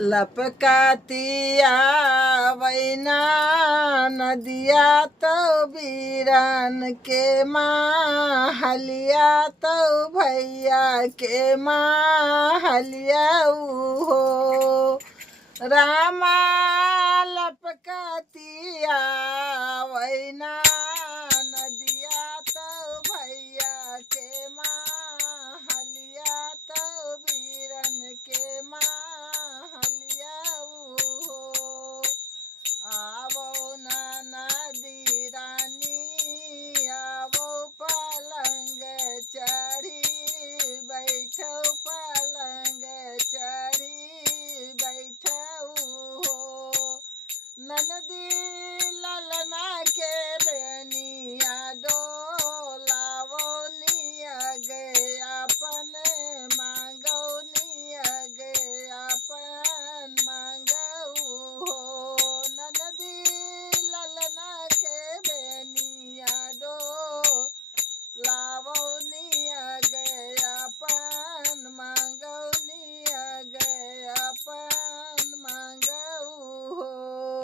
लपकातिया वैना नदिया तो बीरान के माँ हलिया तो भैया के माँ हलिया हो रामा लपकातिया वैना